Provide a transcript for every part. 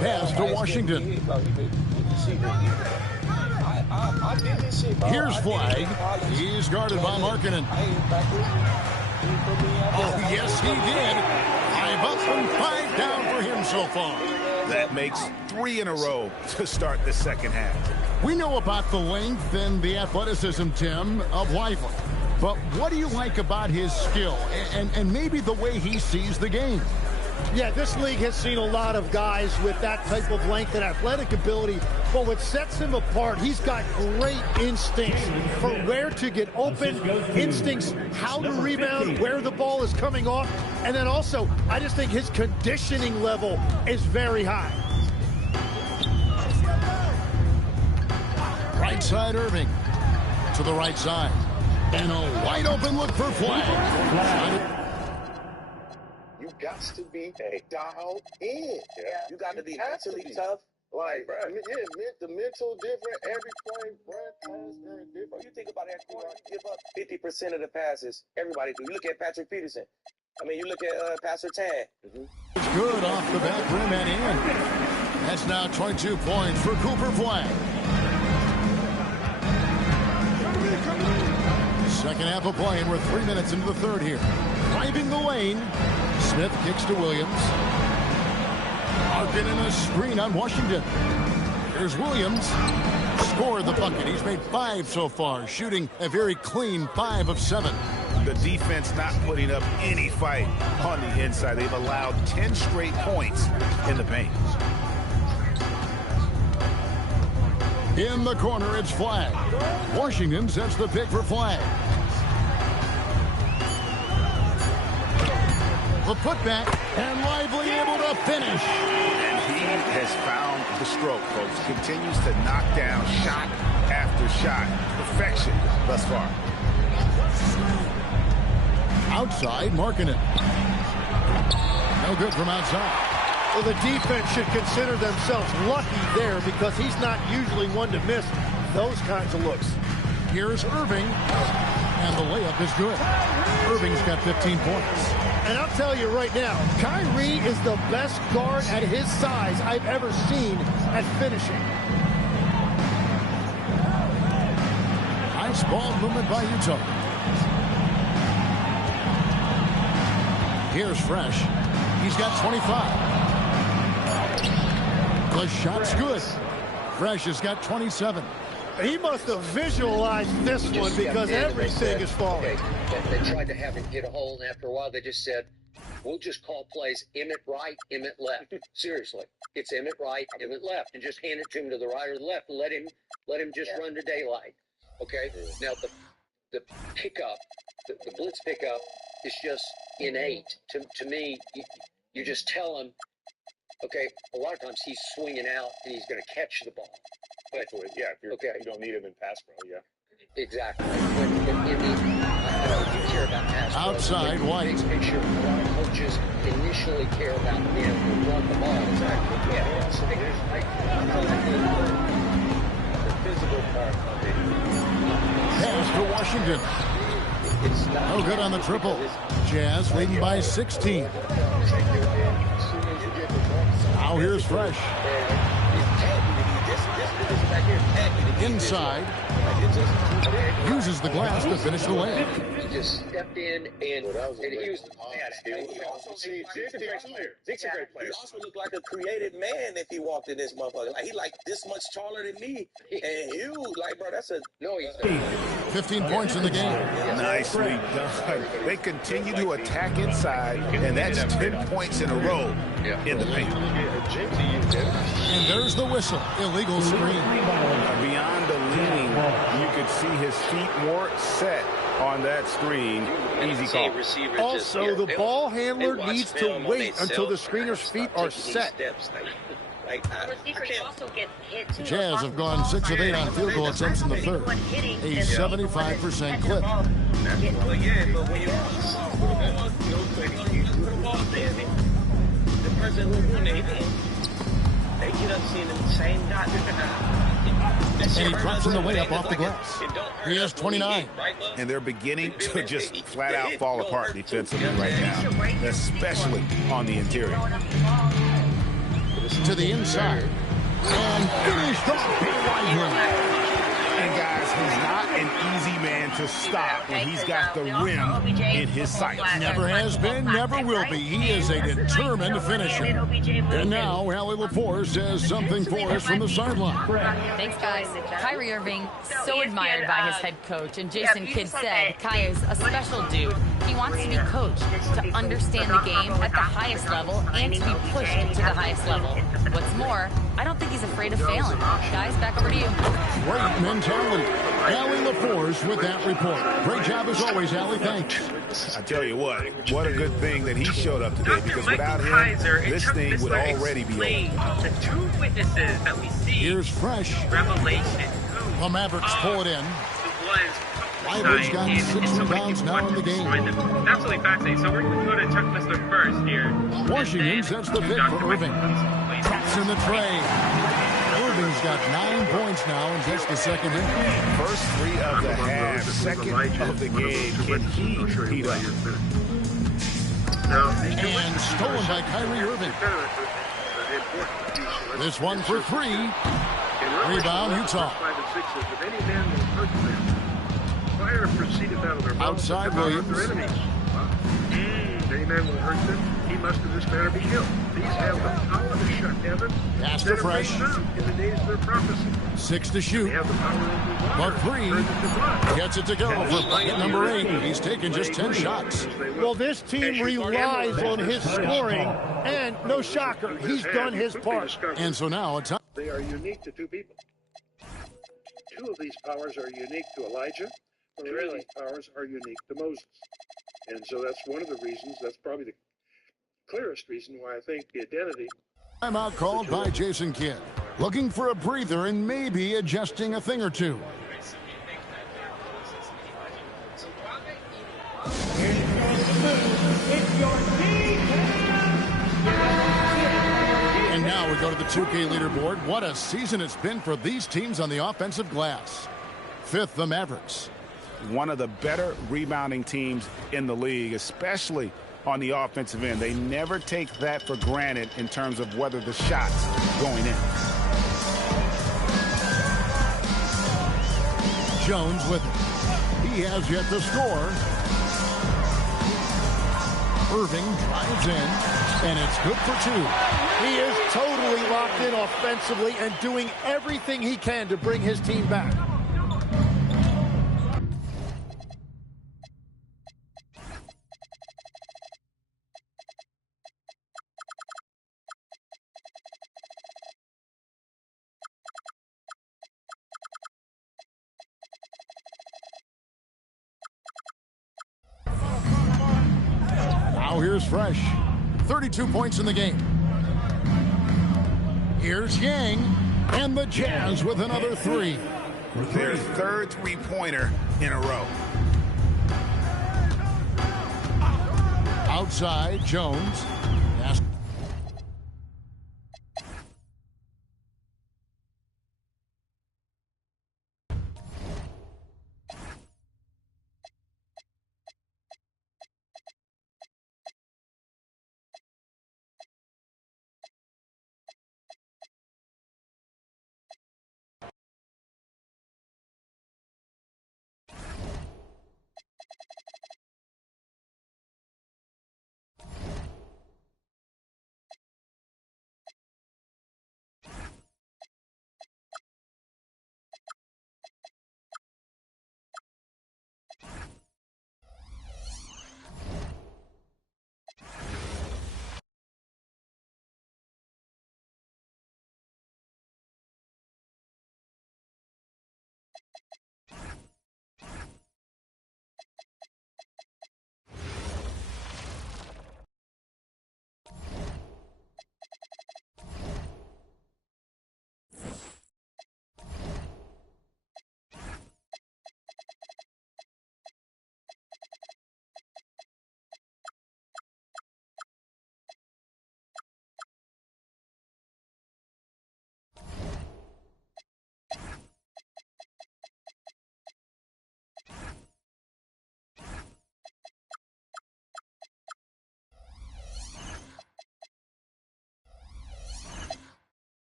Pass to Washington. Here's Flag. He's guarded by Markkanen. Oh, yes, he did. 5 up and 5 down for him so far. That makes 3 in a row to start the second half. We know about the length and the athleticism, Tim, of Lively. But what do you like about his skill and maybe the way he sees the game? Yeah, this league has seen a lot of guys with that type of length and athletic ability, but what sets him apart, he's got great instincts for where to get open, instincts how to rebound, where the ball is coming off, and then also, I just think his conditioning level is very high. Right side, Irving. To the right side. And a wide open look for Flag. You got to be dialed in. Yeah. You got to be mentally tough. Like, bro, the mental different. Every play, bro, very different. You think about that corner, give up 50% of the passes. Everybody do. You look at Patrick Peterson. I mean, you look at Pastor Tan. It's good off the back rim and in. That's now 22 points for Cooper Flag. Second half of play, and we're 3 minutes into the third here. Driving the lane. Smith kicks to Williams. Markkanen a screen on Washington. Here's Williams. Scored the bucket. He's made 5 so far, shooting a very clean 5 of 7. The defense not putting up any fight on the inside. They've allowed 10 straight points in the paint. In the corner, it's Flag. Washington sets the pick for Flag. The putback, and Lively able to finish. And he has found the stroke, folks. Continues to knock down shot after shot. Perfection thus far. Outside, Markkanen. No good from outside. Well, the defense should consider themselves lucky there because he's not usually one to miss those kinds of looks. Here's Irving, and the layup is good. Irving's got 15 points. And I'll tell you right now, Kyrie is the best guard at his size I've ever seen at finishing. Nice ball movement by Utah. Here's Fresh. He's got 25. The shot's good. Fresh has got 27. He must have visualized this one because everything is falling. They tried to have him hit a hole, and after a while they just said, we'll just call plays Emmett right, Emmett left. Seriously. It's Emmett right, Emmett left. And just hand it to him to the right or the left and let him just run to daylight. Okay? Now, the pickup, the blitz pickup is just innate. To me, you just tell him, okay, a lot of times he's swinging out and he's going to catch the ball. But, yeah, you don't need him in pass pro, yeah. Exactly. But in the, I know you care about pass pro. Outside, White. Big picture, a lot of coaches initially care about being able to run the ball. Exactly. Yeah, so there's the physical part of it. Pass to Washington. No good on the triple. Jazz leading by 16. Now here's Fresh. Inside. Uses the glass to finish the layup. He just stepped in and he was Zeke's a great player. He also looked like a creative man if he walked in this motherfucker. Like, he like this much taller than me. And huge. Like, bro, that's a... No, he's 15 points in the game. Nicely done. They continue to attack inside, and that's 10 points in a row in the paint. And there's the whistle. Illegal screen. Beyond the leaning, you could see his feet more set on that screen. Easy call. Also, the ball handler needs to wait until the screener's feet are set. The Jazz have gone 6 of 8 on field goal attempts in the third. A 75% clip. Well, yeah, but when you put the ball there, the person who's doing it, they get up seeing the same dot. And he drops in the way up off the glass. He has 29. And they're beginning to just flat out fall apart defensively right now, especially on the interior. To the inside. And finished off by And guys, he's not an easy man to stop when he's got the rim in his sights. Never has been, never will be. He is a determined finisher. And now, Allie LaForce says something for us from the sideline. Thanks, guys. Kyrie Irving, so admired by his head coach. And Jason Kidd said, Kai is a special dude. He wants to be coached, to understand the game at the highest level, and to be pushed to the highest level. What's more, I don't think he's afraid of failing. Guys, back over to you. Great mentality. Allie LaForce with that report. Great job as always, Allie. Thanks. I tell you what a good thing that he showed up today, because without him, this thing would already be over. The two witnesses that we see. Here's Fresh. Revelation. The Mavericks pull it in. Was Ivor's got 6 rebounds now in the game. Absolutely fascinating. So we're going to go to Chuck Whistler first here. Washington sets the pick for Irving. Traps in the tray. Irving's got 9 points now in just the second half. First 3 of the half, second of the game. Can he heat up? And stolen by Kyrie Irving. This one for 3. Rebound, Utah. Outside Williams. Any man will hurt them, he must in this manner be killed. These have the power to shut heaven. Pass to Fresh. In the days of their prophecy. 6 to shoot. They have the power over water. But 3 gets it to go for bucket number 8. He's taken just 10 shots. Well, this team relies on his scoring, and no shocker, he's done his part. And so now it's up. They are unique to 2 people. 2 of these powers are unique to Elijah. 2 of these powers are unique to Moses. And so that's one of the reasons, that's probably the clearest reason why I think the identity. Timeout called by Jason Kidd. Looking for a breather and maybe adjusting a thing or two. And now we go to the 2K leaderboard. What a season it's been for these teams on the offensive glass. 5th, the Mavericks. One of the better rebounding teams in the league, especially on the offensive end. They never take that for granted in terms of whether the shot's going in. Jones with it. He has yet to score. Irving drives in, and it's good for 2. He is totally locked in offensively and doing everything he can to bring his team back. Now here's Fresh. 32 points in the game. Here's Yang, and the Jazz with another 3. Their 3rd three-pointer in a row. Outside, Jones.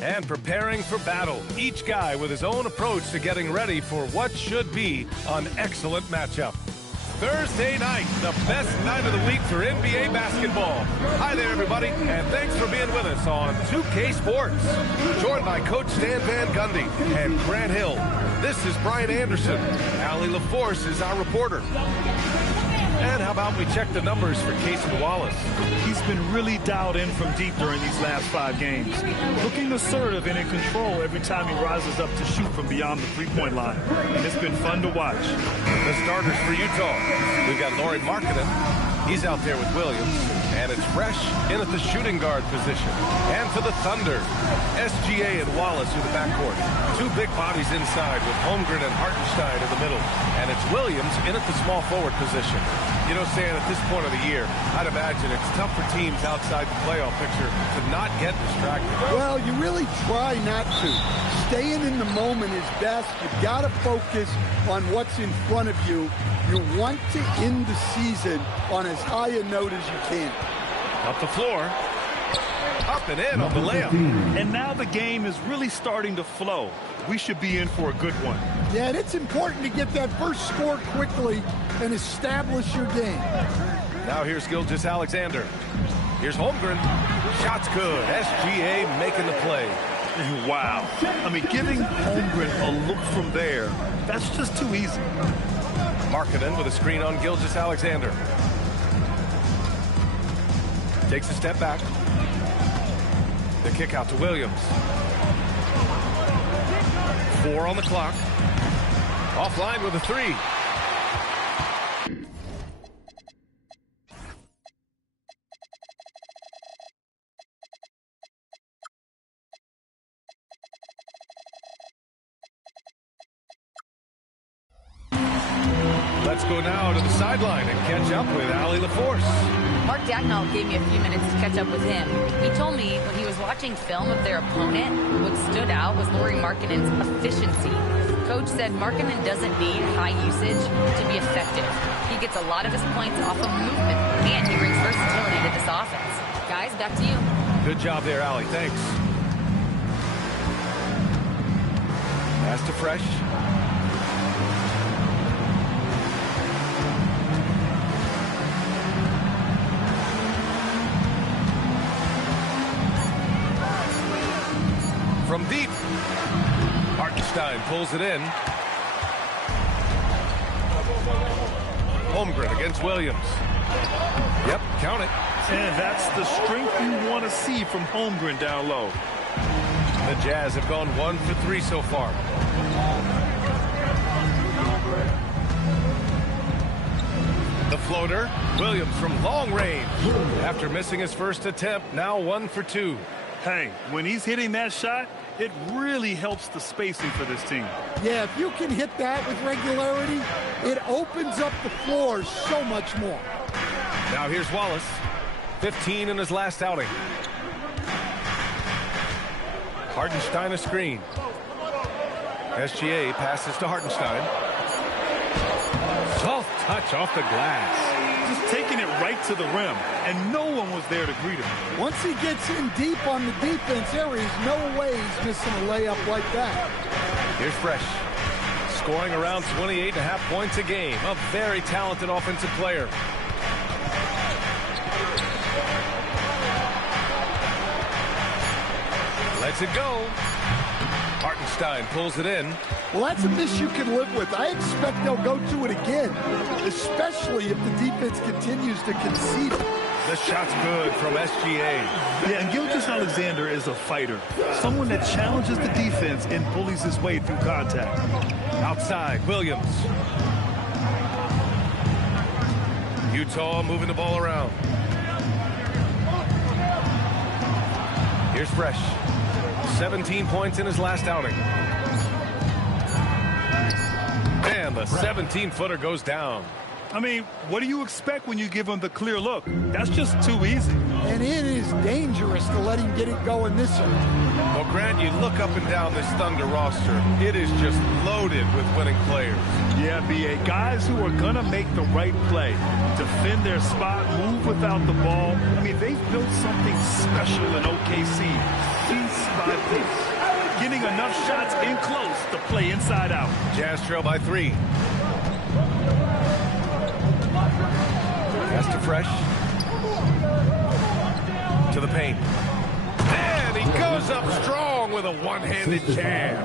And preparing for battle, each guy with his own approach to getting ready for what should be an excellent matchup. Thursday night, the best night of the week for NBA basketball. Hi there, everybody, and thanks for being with us on 2K Sports. Joined by Coach Stan Van Gundy and Grant Hill. This is Brian Anderson. Allie LaForce is our reporter. And how about we check the numbers for Casey Wallace? He's been really dialed in from deep during these last 5 games. Looking assertive and in control every time he rises up to shoot from beyond the three-point line. And it's been fun to watch. The starters for Utah. We've got Lauri Markkanen. He's out there with Williams. And it's Fresh in at the shooting guard position. And for the Thunder, SGA and Wallace are the backcourt. 2 big bodies inside with Holmgren and Hartenstein in the middle. And it's Williams in at the small forward position. You know, Stan, at this point of the year, I'd imagine it's tough for teams outside the playoff picture to not get distracted. Well, you really try not to. Staying in the moment is best. You've got to focus on what's in front of you. You want to end the season on as high a note as you can. Up the floor. Up and in on the layup. And now the game is really starting to flow. We should be in for a good one. Yeah, and it's important to get that first score quickly and establish your game. Now here's Gilgeous-Alexander. Here's Holmgren. Shot's good. SGA making the play. Wow. I mean, giving Holmgren a look from there, that's just too easy. Markkanen with a screen on Gilgeous-Alexander. Takes a step back. The kick out to Williams. 4 on the clock. Offline with a 3. Let's go now to the sideline and catch up with Allie LaForce. Mark Dagnall gave me a few minutes to catch up with him. He told me when he was watching film of their opponent, what stood out was Lauri Markkanen's efficiency. Coach said Markkanen doesn't need high usage to be effective. He gets a lot of his points off of movement, and he brings versatility to this offense. Guys, back to you. Good job there, Allie. Thanks. Pass to Fresh. From deep, Hartenstein pulls it in. Holmgren against Williams. Yep, count it. And that's the strength you want to see from Holmgren down low. The Jazz have gone 1 for 3 so far. The floater, Williams from long range. After missing his first attempt, now 1 for 2. Hey, when he's hitting that shot, it really helps the spacing for this team. Yeah, if you can hit that with regularity, it opens up the floor so much more. Now here's Wallace, 15 in his last outing. Hartenstein a screen. SGA passes to Hartenstein. Soft touch off the glass. Just taking it right to the rim, and no one was there to greet him. Once he gets in deep on the defense, there is no way he's missing a layup like that. Here's Fresh, scoring around 28.5 points a game. A very talented offensive player. Lets it go. Hartenstein pulls it in. Well, that's a miss you can live with. I expect they'll go to it again, especially if the defense continues to concede it. The shot's good from SGA. Yeah, and Gilgeous-Alexander is a fighter. Someone that challenges the defense and bullies his way through contact. Outside, Williams. Utah moving the ball around. Here's Fresh. 17 points in his last outing. And the 17-footer goes down. I mean, what do you expect when you give him the clear look? That's just too easy. And it is dangerous to let him get it going this early. Well, Grant, you look up and down this Thunder roster. It is just loaded with winning players. Yeah, B.A. Guys who are going to make the right play, defend their spot, move without the ball. I mean, they've built something special in OKC. Piece by piece. Getting enough shots in close to play inside out. Jazz trail by 3. Pass to Fresh. To the paint. And he goes up strong with a one-handed jam.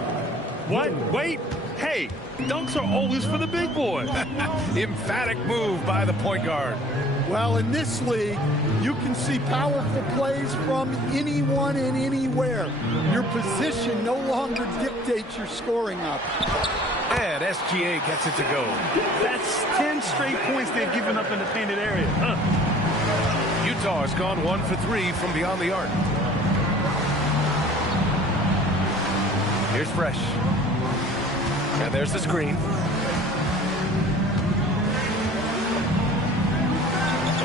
What? Wait. Hey, dunks are always for the big boy. Emphatic move by the point guard. Well, in this league, you can see powerful plays from anyone and anywhere. Your position no longer dictates your scoring up. And SGA gets it to go. That's 10 straight points they've given up in the painted area. Utah has gone 1 for 3 from beyond the arc. Here's Fresh. And there's the screen.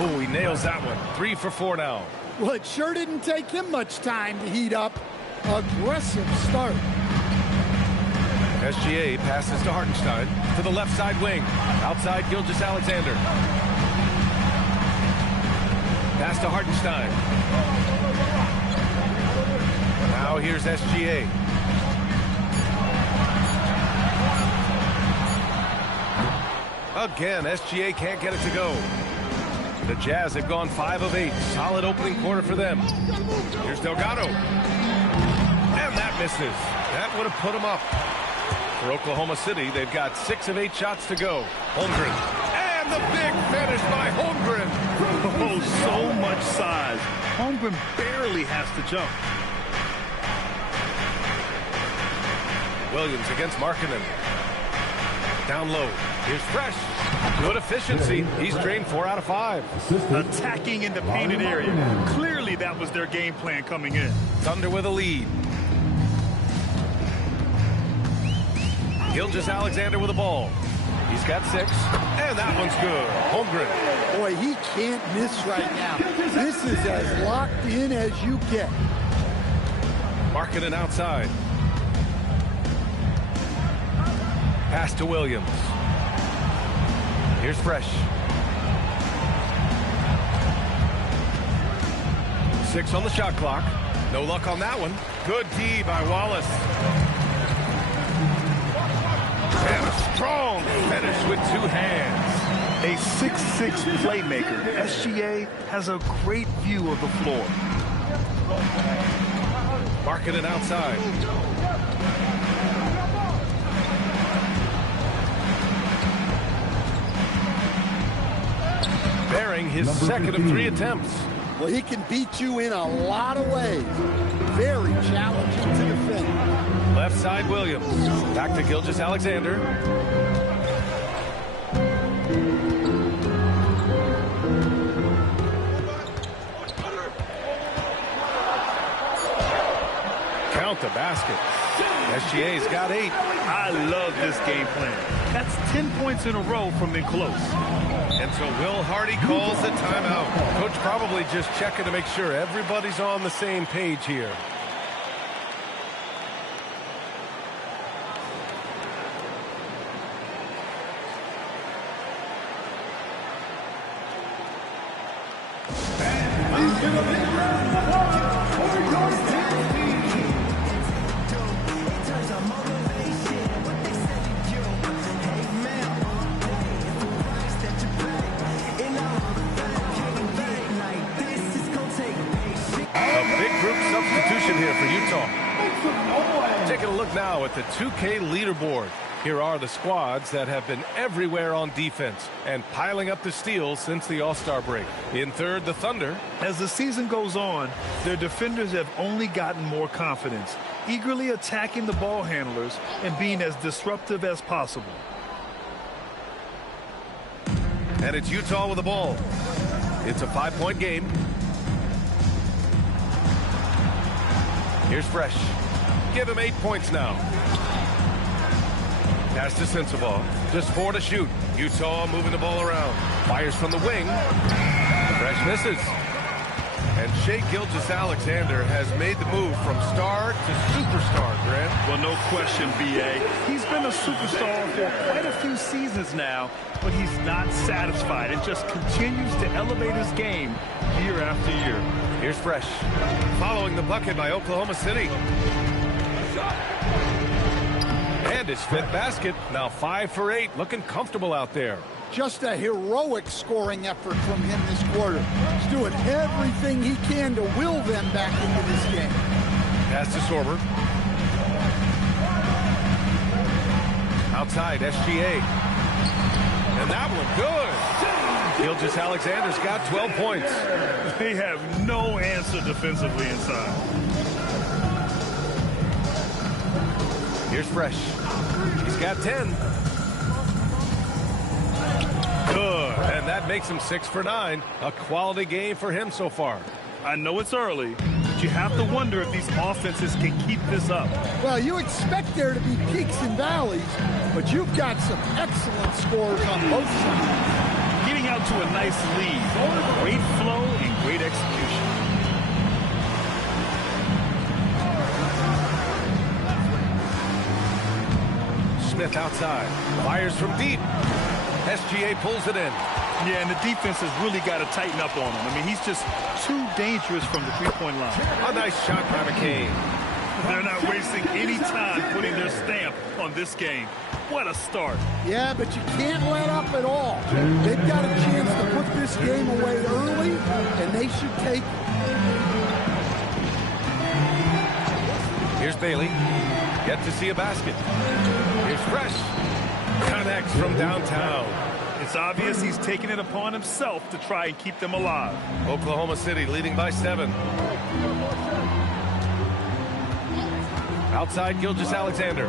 Oh, he nails that one. 3 for 4 now. Well, it sure didn't take him much time to heat up. Aggressive start. SGA passes to Hartenstein to the left side wing. Outside Gilgeous-Alexander. Pass to Hartenstein. Now here's SGA. Again, SGA can't get it to go. The Jazz have gone 5 of 8. Solid opening quarter for them. Here's Delgado. And that misses. That would have put them up. For Oklahoma City, they've got 6 of 8 shots to go. Holmgren. And the big finish by Holmgren. Oh, so much size. Holmgren barely has to jump. Williams against Markkanen. Down low. Here's Fresh. Good efficiency. He's drained 4 out of 5. Attacking in the painted area. Clearly that was their game plan coming in. Thunder with a lead. Gilgeous-Alexander with the ball. He's got 6. And that one's good. Holmgren. Boy, he can't miss right now. This is as locked in as you get. Markkanen outside. Pass to Williams. Here's Fresh. 6 on the shot clock. No luck on that one. Good D by Wallace. And a strong finish with 2 hands. A 6'6" playmaker. SGA has a great view of the floor. Markkanen outside. Bearing his second of 3 attempts. Well, he can beat you in a lot of ways. Very challenging to defend. Left side Williams. Back to Gilgeous-Alexander. Count the basket. SGA's got 8. I love this game plan. That's 10 points in a row from in close. And so Will Hardy calls the timeout. Coach probably just checking to make sure everybody's on the same page here. Taking a look now at the 2K leaderboard. Here are the squads that have been everywhere on defense and piling up the steals since the All-Star break. In third, the Thunder. As the season goes on, their defenders have only gotten more confidence, eagerly attacking the ball handlers and being as disruptive as possible. And it's Utah with the ball. It's a 5-point game. Here's Fresh. Give him 8 points now. Pass to Sensabaugh. Just 4 to shoot. Utah moving the ball around. Fires from the wing. Fresh misses. And Shai Gilgeous-Alexander has made the move from star to superstar, Grant. Well, no question, B.A. He's been a superstar for quite a few seasons now, but he's not satisfied and just continues to elevate his game year after year. Here's Fresh. Following the bucket by Oklahoma City. And his fifth basket. Now 5 for 8. Looking comfortable out there. Just a heroic scoring effort from him this quarter. He's doing everything he can to will them back into this game. Pass to Sorber. Outside, SGA. And that one good. Gilgeous-Alexander's got 12 points. They have no answer defensively inside. Here's Fresh. He's got 10. Good. And that makes him 6 for 9. A quality game for him so far. I know it's early, but you have to wonder if these offenses can keep this up. Well, you expect there to be peaks and valleys, but you've got some excellent scores on both sides. Getting out to a nice lead. Great flow and great execution. Smith outside. Fires from deep. SGA pulls it in. Yeah, and the defense has really got to tighten up on him. I mean, he's just too dangerous from the three-point line. A nice shot by McCain. They're not wasting any time putting their stamp on this game. What a start. Yeah, but you can't let up at all. They've got a chance to put this game away early, and they should take it. Here's Bailey. Yet to see a basket. Here's Fresh. Connects from downtown. It's obvious he's taking it upon himself to try and keep them alive. Oklahoma City leading by 7. Outside, Gilgeous-Alexander.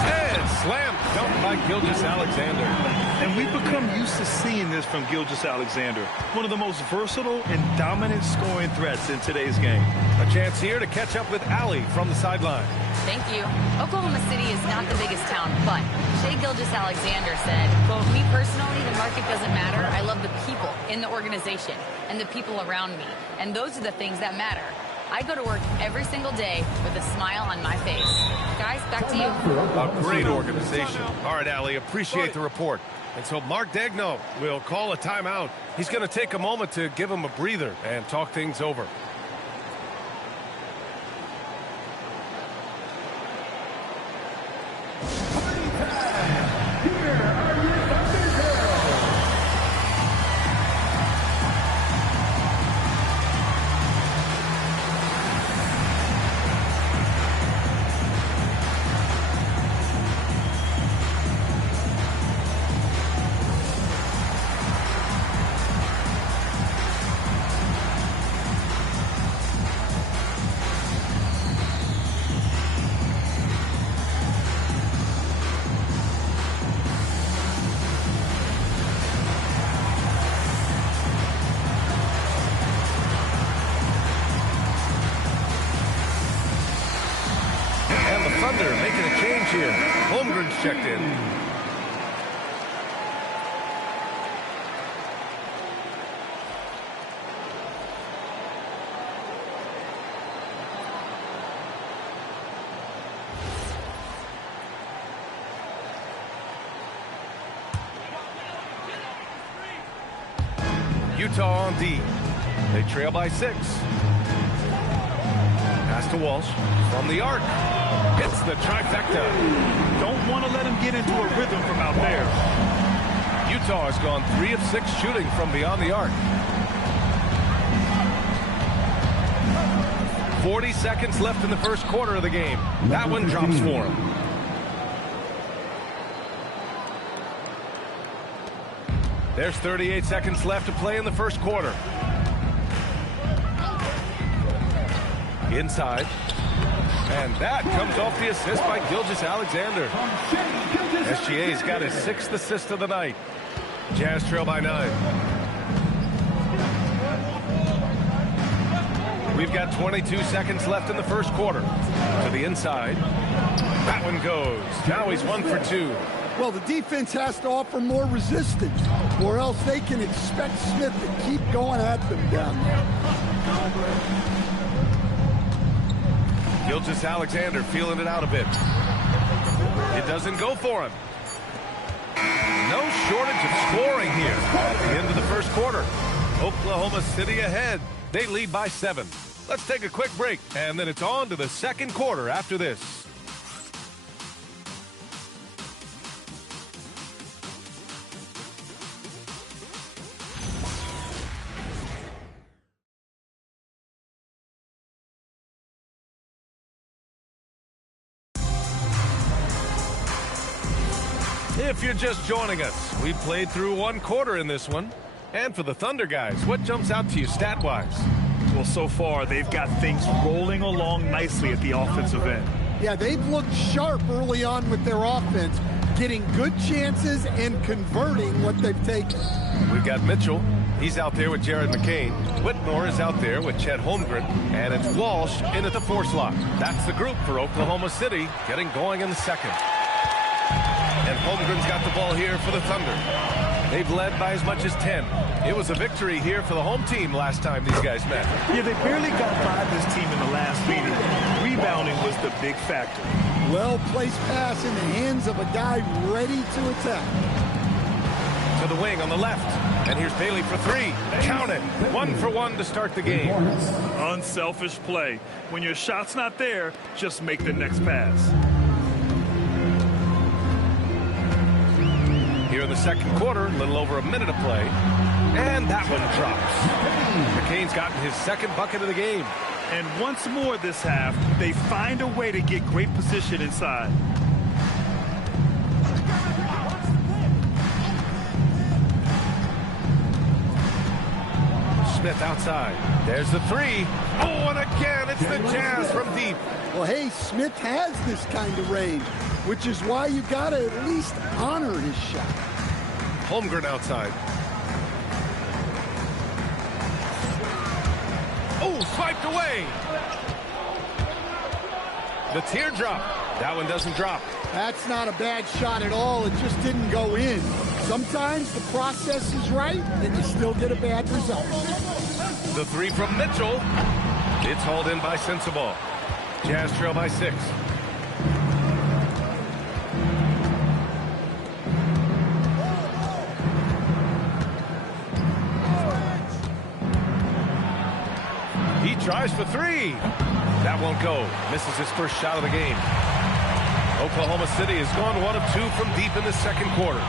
And slam dunk by Gilgeous-Alexander. And we've become used to seeing this from Gilgeous-Alexander. One of the most versatile and dominant scoring threats in today's game. A chance here to catch up with Allie from the sideline. Thank you. Oklahoma City is not the biggest town, but Shai Gilgeous-Alexander said, quote, "Me personally, the market doesn't matter. I love the people in the organization and the people around me. And those are the things that matter. I go to work every single day with a smile on my face." Guys, back to you. A great organization. All right, Allie, appreciate the report. And so Mark Daigneault will call a timeout. He's going to take a moment to give him a breather and talk things over. Thunder making a change here. Holmgren's checked in. Utah on D. They trail by 6. Pass to Walsh from the arc. Hits the trifecta. Don't want to let him get into a rhythm from out there. Utah has gone 3 of 6 shooting from beyond the arc. 40 seconds left in the first quarter of the game. That one drops for him. There's 38 seconds left to play in the first quarter. Inside. And that comes off the assist by Gilgeous-Alexander. SGA's got his 6th assist of the night. Jazz trail by 9. We've got 22 seconds left in the first quarter. To the inside. That one goes. Now he's 1 for 2. Well, the defense has to offer more resistance, or else they can expect Smith to keep going at them down there. Gilgeous-Alexander feeling it out a bit. It doesn't go for him. No shortage of scoring here at the end of the first quarter. Oklahoma City ahead. They lead by 7. Let's take a quick break, and then it's on to the second quarter after this. If you're just joining us, we played through one quarter in this one. And for the Thunder guys, what jumps out to you stat-wise? Well, so far, they've got things rolling along nicely at the offensive end. Yeah, they've looked sharp early on with their offense, getting good chances and converting what they've taken. We've got Mitchell. He's out there with Jared McCain. Whitmore is out there with Chet Holmgren. And it's Walsh in at the 4 slot. That's the group for Oklahoma City getting going in the second. And Holmgren's got the ball here for the Thunder. They've led by as much as 10. It was a victory here for the home team last time these guys met. Yeah, they barely got by this team in the last meeting. Rebounding was the big factor. Well-placed pass in the hands of a guy ready to attack. To the wing on the left. And here's Bailey for 3. Count it. 1 for 1 to start the game. Unselfish play. When your shot's not there, just make the next pass. Here in the second quarter, a little over a minute of play. And that one drops. McCain's gotten his second bucket of the game. And once more this half, they find a way to get great position inside. Smith outside. There's the 3. Oh, and again, it's the Jazz from deep. Well, hey, Smith has this kind of range, which is why you got to at least honor his shot. Holmgren outside. Oh, swiped away. The teardrop. That one doesn't drop. That's not a bad shot at all. It just didn't go in. Sometimes the process is right, and you still get a bad result. The 3 from Mitchell. It's hauled in by Sensabaugh. Jazz trail by 6. He tries for 3. That won't go. Misses his first shot of the game. Oklahoma City has gone 1 of 2 from deep in the second quarter.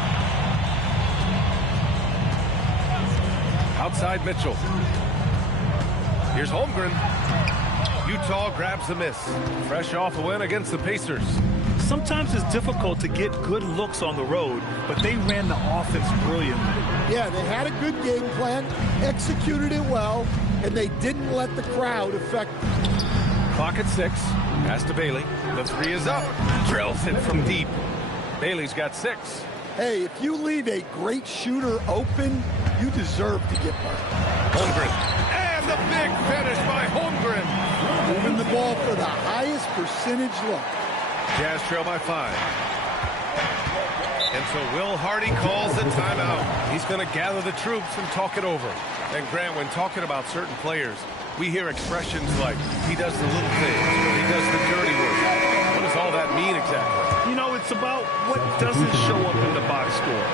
Outside Mitchell. Here's Holmgren. Utah grabs the miss. Fresh off a win against the Pacers. Sometimes it's difficult to get good looks on the road, but they ran the offense brilliantly. Yeah, they had a good game plan, executed it well, and they didn't let the crowd affect them. Clock at 6. Pass to Bailey. The 3 is up. Drills it from deep. Bailey's got 6. Hey, if you leave a great shooter open, you deserve to get burned. Holmgren. And the big finish by Holmgren. Moving the ball for the highest percentage look. Jazz trail by 5. And so Will Hardy calls the timeout. He's going to gather the troops and talk it over. And Grant, when talking about certain players, we hear expressions like, he does the little things, or he does the dirty work. What does all that mean exactly? You know, it's about what doesn't show up in the box score.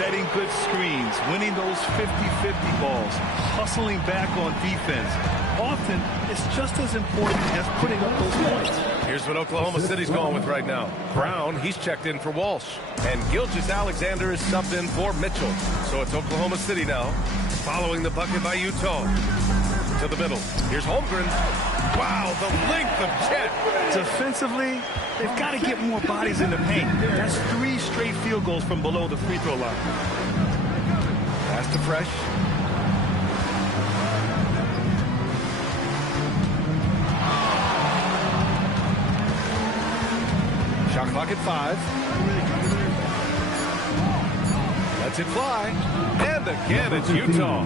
Setting good screens, winning those 50-50 balls, hustling back on defense. Often, it's just as important as putting up those points. Here's what Oklahoma City's going with right now. Brown, he's checked in for Walsh. And Gilgeous-Alexander is subbed in for Mitchell. So it's Oklahoma City now, following the bucket by Utah. To the middle. Here's Holmgren. Wow, the length of Chet. Defensively, they've got to get more bodies in the paint. That's 3 straight field goals from below the free throw line. Pass to Fresh. Shot clock at 5. Lets it fly. And again, it's Utah.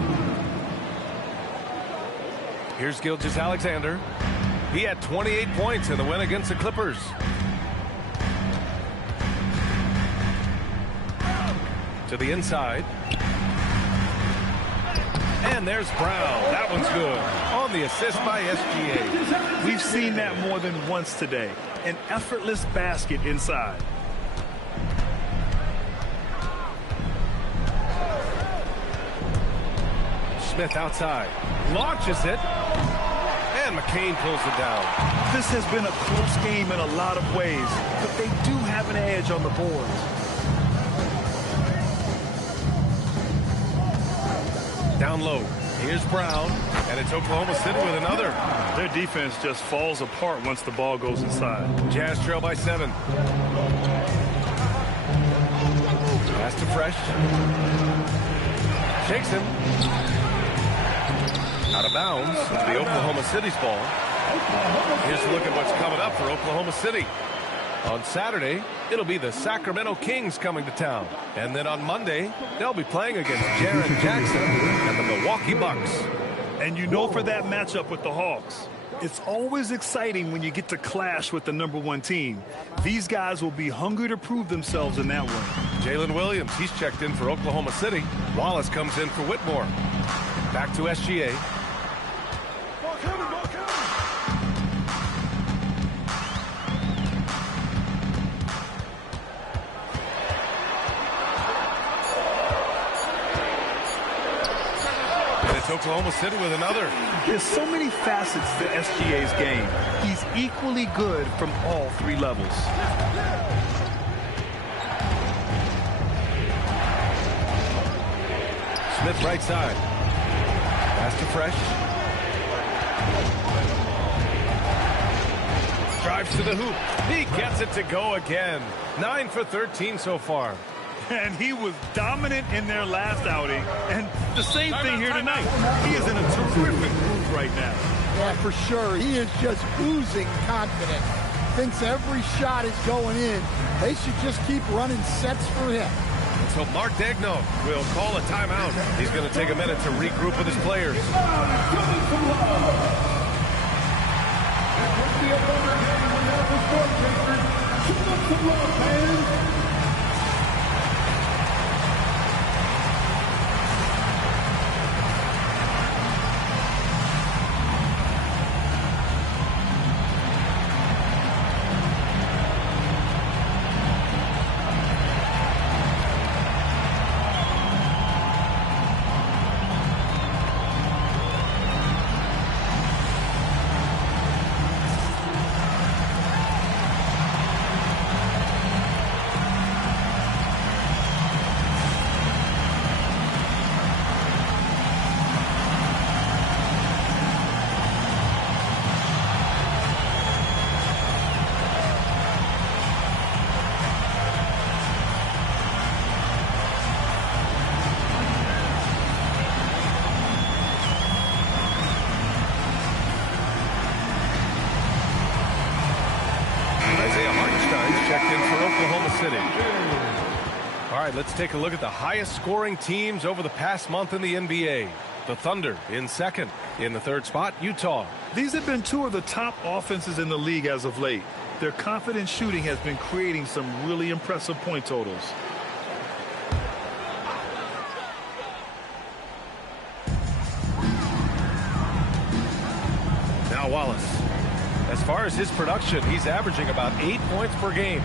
Here's Gilgeous-Alexander. He had 28 points in the win against the Clippers. To the inside. And there's Brown. That one's good. On the assist by SGA. We've seen that more than once today. An effortless basket inside. Smith outside. Launches it. And McCain pulls it down. This has been a close game in a lot of ways, but they do have an edge on the boards. Down low. Here's Brown. And it's Oklahoma City with another. Their defense just falls apart once the ball goes inside. Jazz trail by 7. Pass to Fresh. Shakes him. Out of bounds. It's the Oklahoma City's ball. Here's a look at what's coming up for Oklahoma City. On Saturday, it'll be the Sacramento Kings coming to town. And then on Monday, they'll be playing against Jaren Jackson and the Milwaukee Bucks. And you know, for that matchup with the Hawks, it's always exciting when you get to clash with the #1 team. These guys will be hungry to prove themselves in that one. Jalen Williams, he's checked in for Oklahoma City. Wallace comes in for Whitmore. Back to SGA. Oklahoma City with another. There's so many facets to SGA's game. He's equally good from all 3 levels. Smith right side. Pass to Fresh. Drives to the hoop. He gets it to go again. 9 for 13 so far. And he was dominant in their last outing. And the same thing here tonight. He is in a terrific mood right now. Yeah, for sure. He is just oozing confidence. Thinks every shot is going in. They should just keep running sets for him. So Mark Degno will call a timeout. He's going to take a minute to regroup with his players. Let's take a look at the highest scoring teams over the past month in the NBA. The Thunder in second. In the third spot, Utah. These have been 2 of the top offenses in the league as of late. Their confident shooting has been creating some really impressive point totals. Now Wallace. As far as his production, he's averaging about 8 points per game.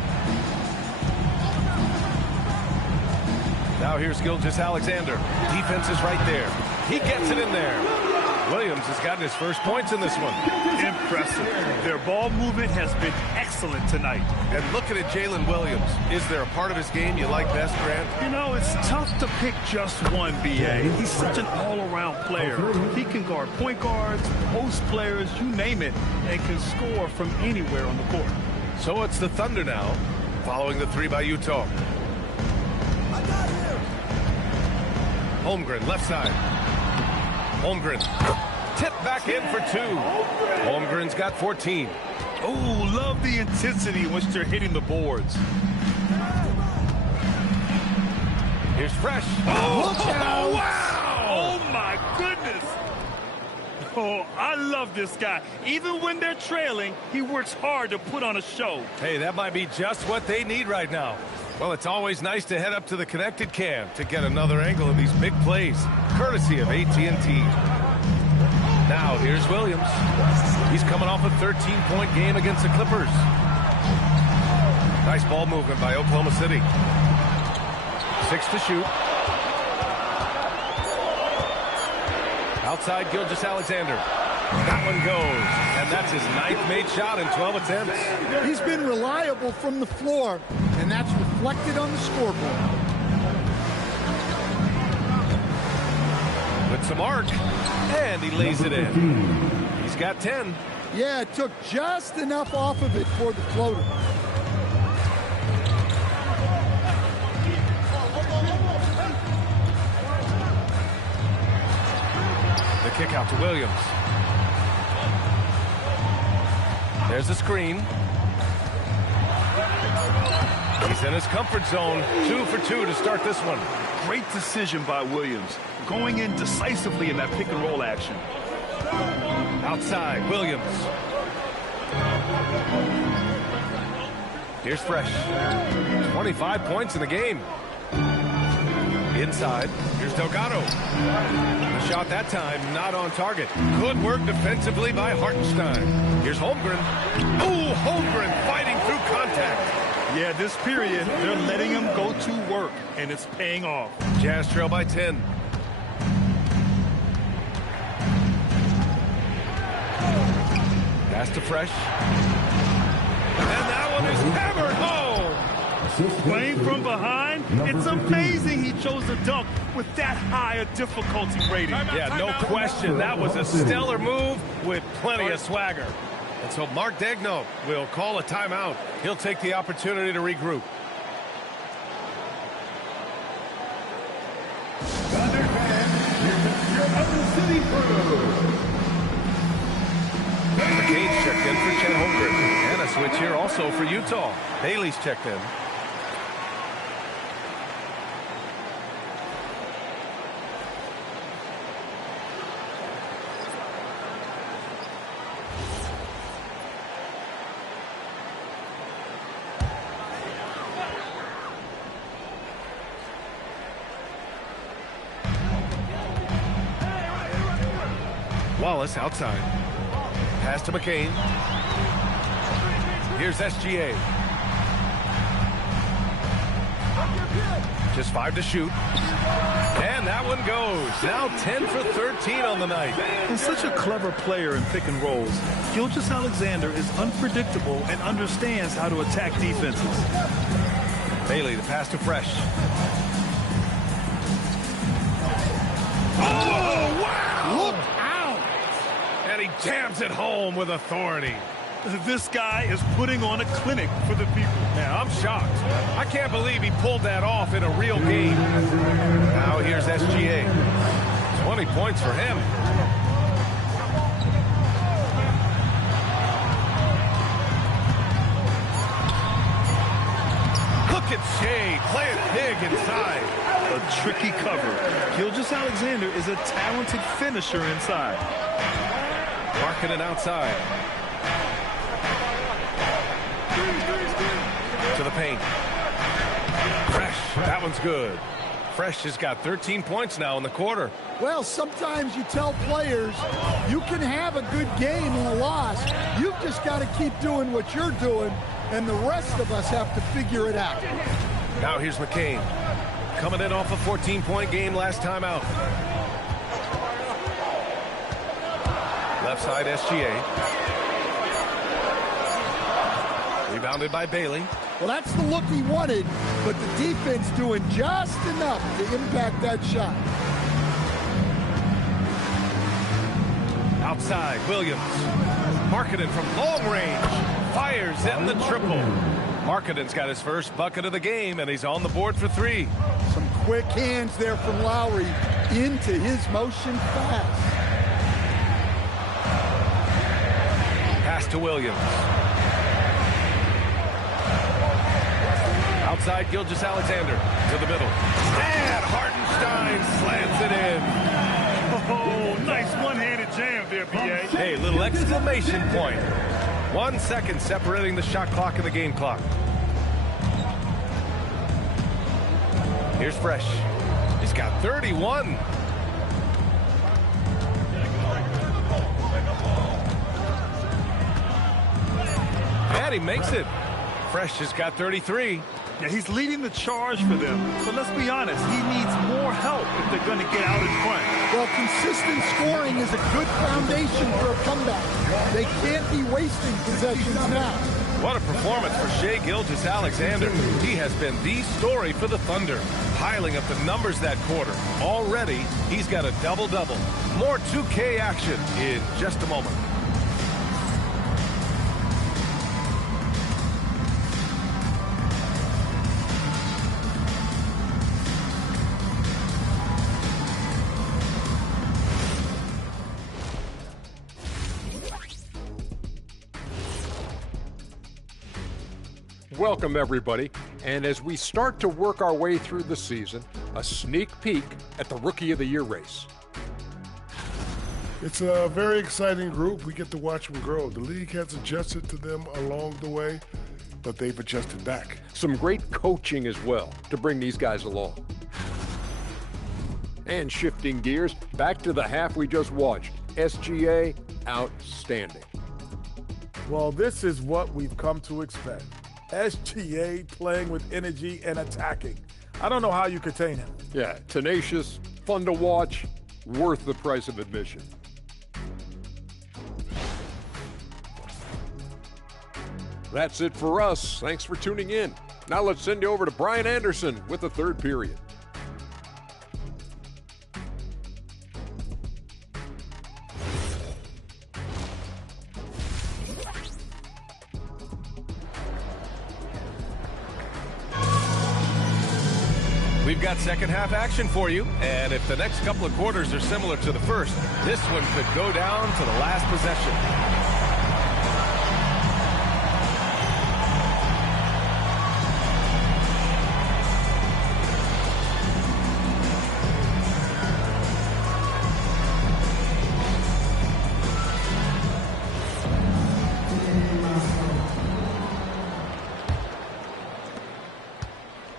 Now here's Gilgeous-Alexander. Defense is right there. He gets it in there. Williams has gotten his first points in this one. Impressive. Their ball movement has been excellent tonight. And looking at Jalen Williams, is there a part of his game you like best, Grant? You know, it's tough to pick just one, B.A. He's such an all-around player. He can guard point guards, post players, you name it, and can score from anywhere on the court. So it's the Thunder now, following the 3 by Utah. Holmgren, left side. Holmgren, tip back in for 2. Holmgren's got 14. Oh, love the intensity in which they're hitting the boards. Here's Fresh. Oh, wow! Oh, my goodness! Oh, I love this guy. Even when they're trailing, he works hard to put on a show. Hey, that might be just what they need right now. Well, it's always nice to head up to the connected cam to get another angle of these big plays, courtesy of AT&T. Now, here's Williams. He's coming off a 13-point game against the Clippers. Nice ball movement by Oklahoma City. 6 to shoot. Outside Gilgeous-Alexander. That one goes. And that's his 9th made shot in 12 attempts. He's been reliable from the floor, and that's reflected on the scoreboard. With some arc, and he lays it in. He's got 10. Yeah, it took just enough off of it for the floater. The kick out to Williams. There's the screen. He's in his comfort zone. 2 for 2 to start this one. Great decision by Williams, going in decisively in that pick and roll action. Outside, Williams. Here's Fresh. 25 points in the game. Inside, here's Delgado. The shot that time, not on target. Good work defensively by Hartenstein. Here's Holmgren. Ooh, Holmgren fighting through contact. Yeah, this period, they're letting him go to work, and it's paying off. Jazz trail by 10. Pass to Fresh. And that one is hammered home. Playing from behind, it's amazing he chose to dunk with that high a difficulty rating. Yeah, no question. That was a stellar move with plenty of swagger. And so Mark Daigneault will call a timeout. He'll take the opportunity to regroup. McCain's checked in for Chet Holmgren. And a switch here also for Utah. Bailey's checked in. Wallace outside. Pass to McCain. Here's SGA. Just 5 to shoot. And that one goes. Now 10 for 13 on the night. He's such a clever player in pick and rolls. Gilgeous-Alexander is unpredictable and understands how to attack defenses. Bailey, the pass to Fresh. Oh, wow! Look out! And he jams it home with authority. This guy is putting on a clinic for the people. Yeah, I'm shocked. I can't believe he pulled that off in a real game. Now here's SGA. 20 points for him. Look at Shea playing big inside. A tricky cover. Gilgeous-Alexander is a talented finisher inside. Markkanen outside. To the paint. Fresh. That one's good. Fresh has got 13 points now in the quarter. Well, sometimes you tell players you can have a good game and a loss. You've just got to keep doing what you're doing, and the rest of us have to figure it out. Now here's McCain. Coming in off a 14-point game last time out. Left side SGA. Rebounded by Bailey. Well, that's the look he wanted, but the defense doing just enough to impact that shot. Outside, Williams. Markkanen from long range. Fires in the triple. Markkanen's got his first bucket of the game, and he's on the board for 3. Some quick hands there from Lowry into his motion fast. Pass to Williams. Outside Gilgeous-Alexander to the middle. And Hartenstein slams it in. Oh, nice one-handed jam there, B.A. Hey, little exclamation point. 1 second separating the shot clock and the game clock. Here's Fresh. He's got 31. And he makes it. Fresh has got 33. Yeah, he's leading the charge for them. But let's be honest, he needs more help if they're going to get out in front. Well, consistent scoring is a good foundation for a comeback. They can't be wasting possessions now. What a performance for Shai Gilgeous-Alexander. He has been the story for the Thunder, piling up the numbers that quarter. Already, he's got a double-double. More 2K action in just a moment. Welcome, everybody. And as we start to work our way through the season, a sneak peek at the Rookie of the Year race. It's a very exciting group. We get to watch them grow. The league has adjusted to them along the way, but they've adjusted back. Some great coaching as well to bring these guys along. And shifting gears, back to the half we just watched. SGA, outstanding. Well, this is what we've come to expect. SGA playing with energy and attacking. I don't know how you contain him. Yeah, tenacious, fun to watch, worth the price of admission. That's it for us. Thanks for tuning in. Now let's send you over to Brian Anderson with the third period. We've got second half action for you, and if the next couple of quarters are similar to the first, this one could go down to the last possession.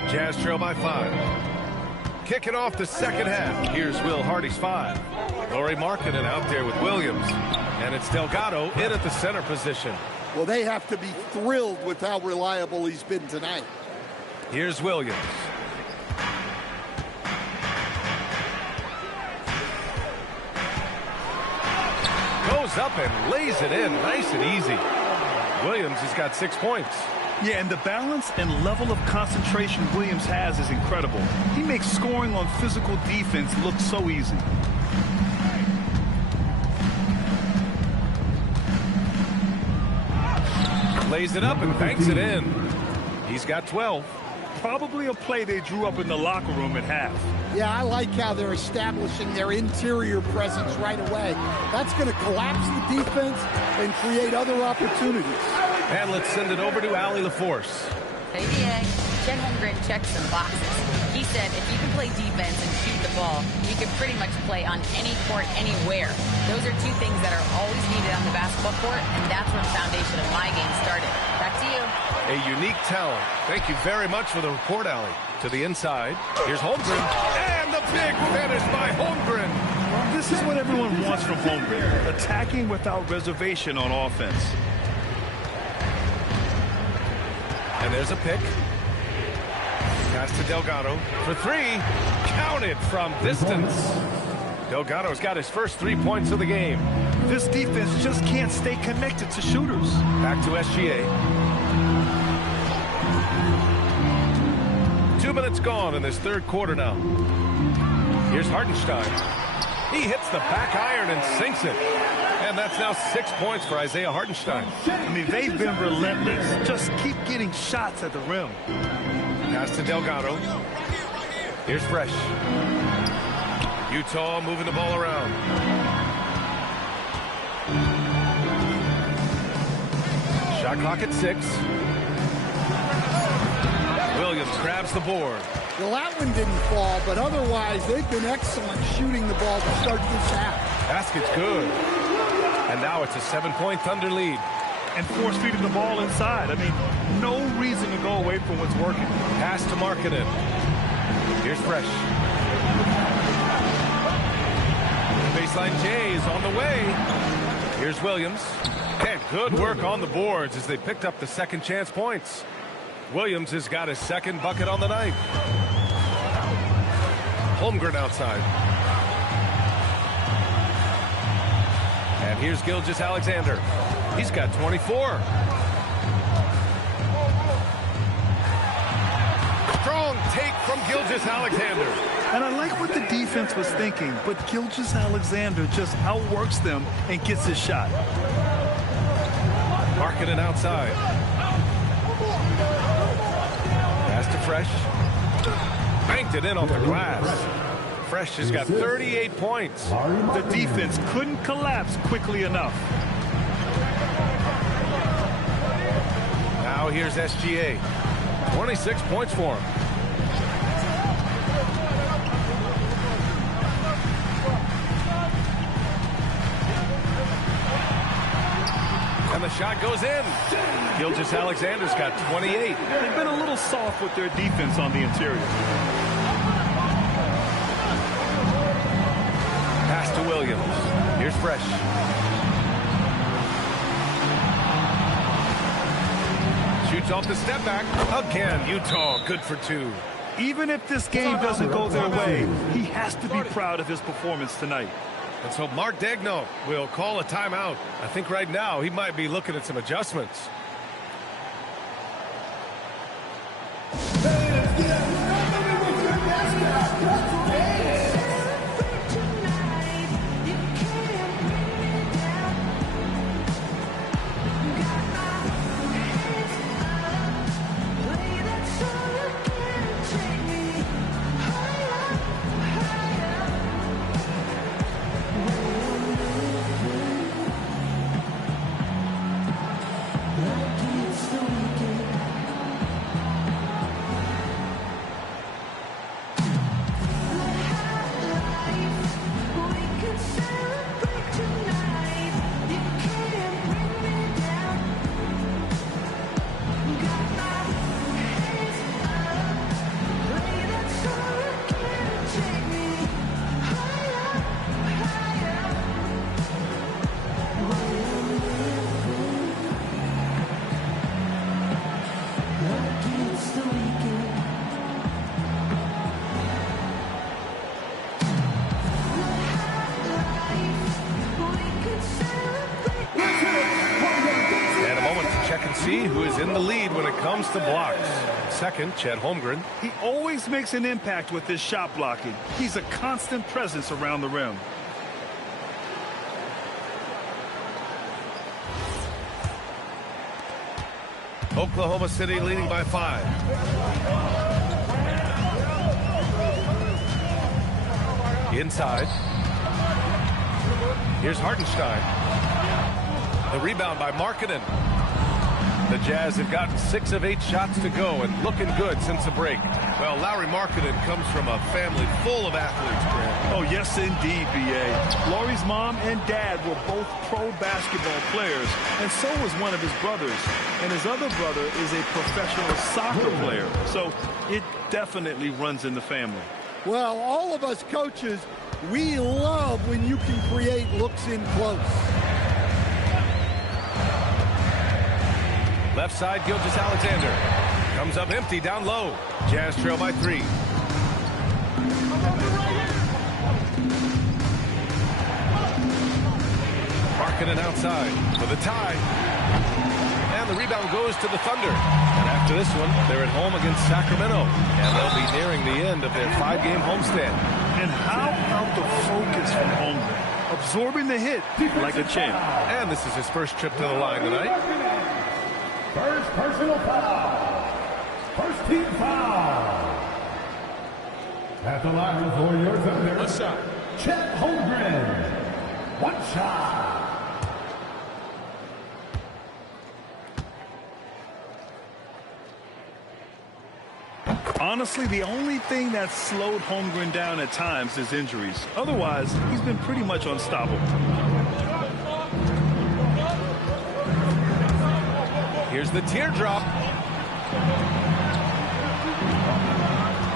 Jazz trail by 5. Kicking off the second half. Here's Will Hardy's 5. Lauri Markkanen out there with Williams. And it's Delgado in at the center position. Well, they have to be thrilled with how reliable he's been tonight. Here's Williams. Goes up and lays it in nice and easy. Williams has got 6 points. Yeah, and the balance and level of concentration Williams has is incredible. He makes scoring on physical defense look so easy. Lays it up and banks it in. He's got 12. Probably a play they drew up in the locker room at half. Yeah, I like how they're establishing their interior presence right away. That's going to collapse the defense and create other opportunities. And let's send it over to Allie LaForce. ABA, Chet Holmgren checks some boxes. He said if you can play defense and shoot the ball, you can pretty much play on any court, anywhere. Those are two things that are always needed on the basketball court, and that's where the foundation of my game started. Back to you. A unique talent. Thank you very much for the report, Allie. To the inside, here's Holmgren. And the big finish by Holmgren. This is what everyone wants from Holmgren. Attacking without reservation on offense. And there's a pick. Pass to Delgado for 3. Counted from distance. Delgado's got his first 3 points of the game. This defense just can't stay connected to shooters. Back to SGA. 2 minutes gone in this third quarter now. Here's Hartenstein. He hits the back iron and sinks it. And that's now 6 points for Isaiah Hartenstein. I mean, they've been relentless. Just keep getting shots at the rim. Pass to Delgado. Here's Fresh. Utah moving the ball around. Shot clock at 6. Williams grabs the board. Well, that one didn't fall, but otherwise they've been excellent shooting the ball to start this half. Basket's good. And now it's a 7-point Thunder lead. And force feeding the ball inside. I mean, no reason to go away from what's working. Pass to Markkanen. Here's Fresh. Baseline J is on the way. Here's Williams. And good work on the boards as they picked up the second chance points. Williams has got his second bucket on the night. Holmgren outside. And here's Gilgeous-Alexander. He's got 24. Strong take from Gilgeous-Alexander. And I like what the defense was thinking, but Gilgeous-Alexander just outworks them and gets his shot. Markkanen outside. Pass to Fresh. Banked it in off the glass. Fresh has got 38 points. The defense couldn't collapse quickly enough. Now here's SGA. 26 points for him. And the shot goes in. Gilgeous-Alexander's got 28. They've been a little soft with their defense on the interior. Pass to Williams. Here's Fresh. Shoots off the step back. Again, Utah good for 2. Even if this game doesn't go their way, he has to be proud of his performance tonight. And so Mark Daigneault will call a timeout. I think right now he might be looking at some adjustments. Who is in the lead when it comes to blocks. Second, Chet Holmgren. He always makes an impact with his shot blocking. He's a constant presence around the rim. Oklahoma City leading by 5. Inside. Here's Hartenstein. The rebound by Markkanen. The Jazz have gotten 6 of 8 shots to go and looking good since the break. Well, Lauri Markkanen comes from a family full of athletes, Grant. Oh, yes, indeed, B.A. Lauri's mom and dad were both pro basketball players, and so was one of his brothers. And his other brother is a professional soccer player, so it definitely runs in the family. Well, all of us coaches, we love when you can create looks in close. Left side, Gilgeous-Alexander. Comes up empty down low. Jazz trail by 3. Markkanen outside for the tie. And the rebound goes to the Thunder. And after this one, they're at home against Sacramento. And they'll be nearing the end of their 5-game homestand. And how about the focus from Holmgren? Absorbing the hit like a champ. And this is his first trip to the line tonight. First personal foul. First team foul. At the line for your Thunder. One shot. Chet Holmgren. One shot. Honestly, the only thing that slowed Holmgren down at times is injuries. Otherwise, he's been pretty much unstoppable. Here's the teardrop.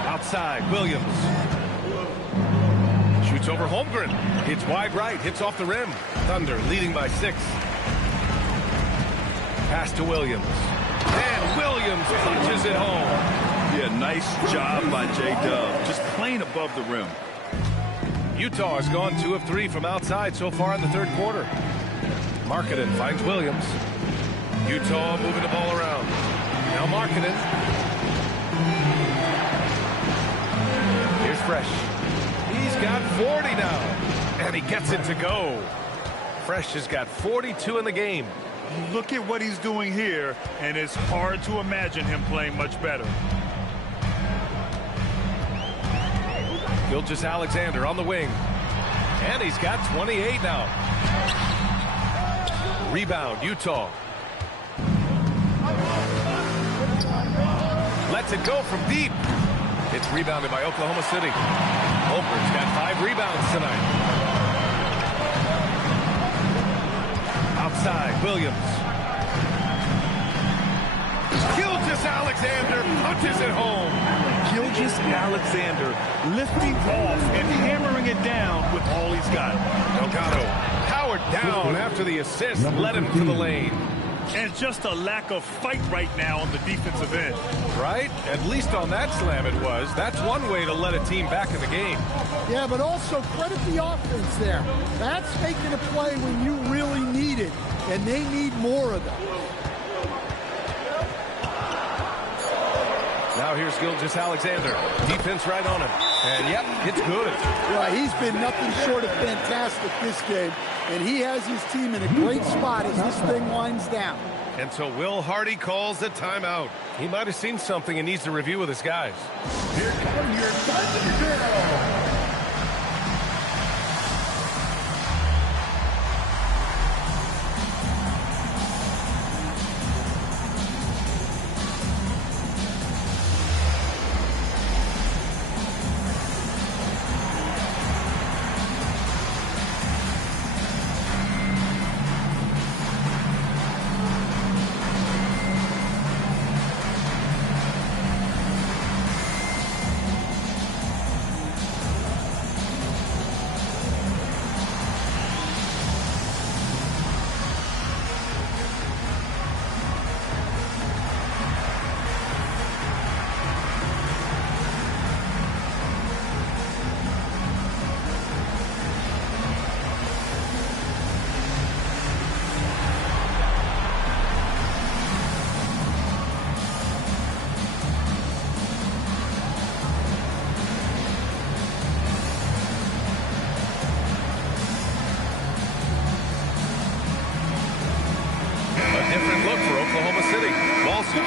Outside, Williams. Shoots over Holmgren. Hits wide right, hits off the rim. Thunder leading by 6. Pass to Williams. And Williams punches it home. Yeah, nice job by J-Dub. Just playing above the rim. Utah has gone 2 of 3 from outside so far in the third quarter. Markkanen finds Williams. Utah moving the ball around. Now Markkanen. Here's Fresh. He's got 40 now. And he gets it to go. Fresh has got 42 in the game. Look at what he's doing here, and it's hard to imagine him playing much better. Gilgeous-Alexander on the wing. And he's got 28 now. Rebound, Utah. Lets it go from deep. It's rebounded by Oklahoma City. Holmgren's got 5 rebounds tonight. Outside, Williams. Gilgeous-Alexander punches it home. Gilgeous-Alexander lifting off and hammering it down with all he's got. Delgado powered down after the assist, led him to the lane. And just a lack of fight right now on the defensive end. Right? At least on that slam it was. That's one way to let a team back in the game. Yeah, but also credit the offense there. That's making a play when you really need it, and they need more of that. Now here's Gilgeous-Alexander. Defense right on him. And yep, it's good. Well, he's been nothing short of fantastic this game, and he has his team in a great spot as this thing winds down. And so Will Hardy calls the timeout. He might have seen something and needs to review with his guys. Here come your Thunder Girls.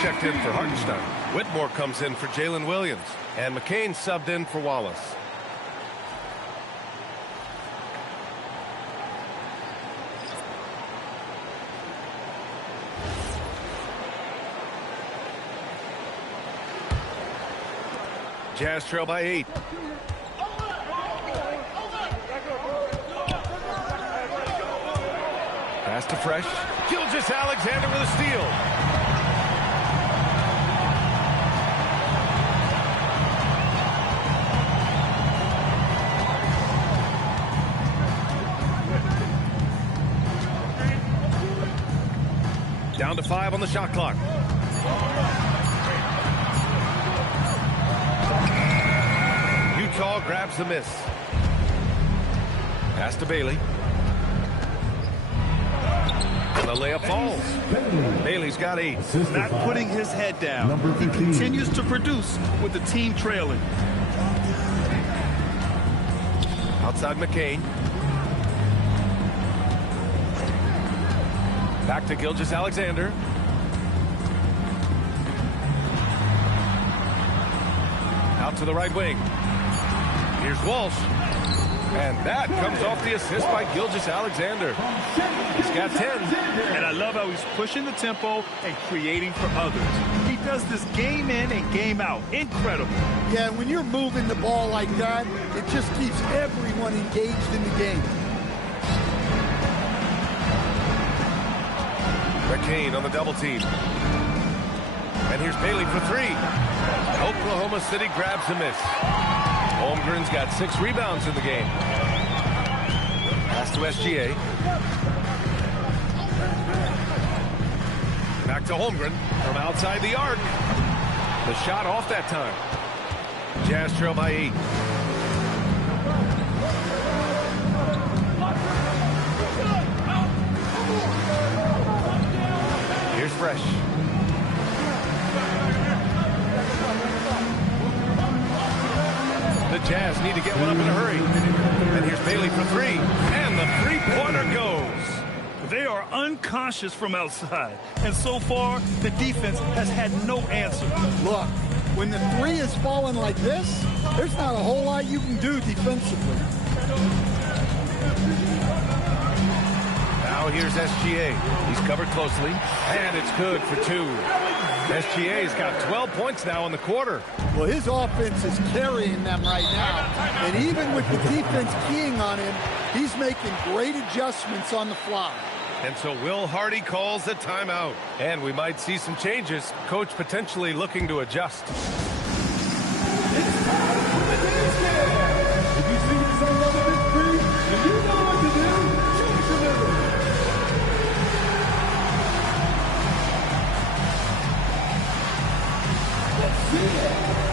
Checked in for Hartenstein. Whitmore comes in for Jalen Williams. And McCain subbed in for Wallace. Jazz trail by 8. Pass to Fresh. Gilgeous-Alexander with a steal. Down to 5 on the shot clock. Utah grabs the miss. Pass to Bailey. And the layup falls. Bailey's got 8. Not putting his head down. He continues to produce with the team trailing. Outside McCain. Back to Gilgeous-Alexander. Out to the right wing. Here's Walsh. And that comes off the assist by Gilgeous-Alexander. He's got 10. And I love how he's pushing the tempo and creating for others. He does this game in and game out. Incredible. Yeah, when you're moving the ball like that, it just keeps everyone engaged in the game. McCain on the double team. And here's Bailey for 3. Oklahoma City grabs the miss. Holmgren's got 6 rebounds in the game. Pass to SGA. Back to Holmgren from outside the arc. The shot off that time. Jazz trail by 8. Here's Fresh. The Jazz need to get one up in a hurry. And here's Bailey for 3. And the three-pointer goes. They are unconscious from outside. And so far, the defense has had no answer. Look, when the 3 is falling like this, there's not a whole lot you can do defensively. Now here's SGA. He's covered closely. And it's good for 2. SGA's got 12 points now in the quarter. Well, his offense is carrying them right now. And even with the defense keying on him, he's making great adjustments on the fly. And so Will Hardy calls the timeout. And we might see some changes. Coach potentially looking to adjust. If you see yourself on the big screen and you know what to do, change the number. Let's see it.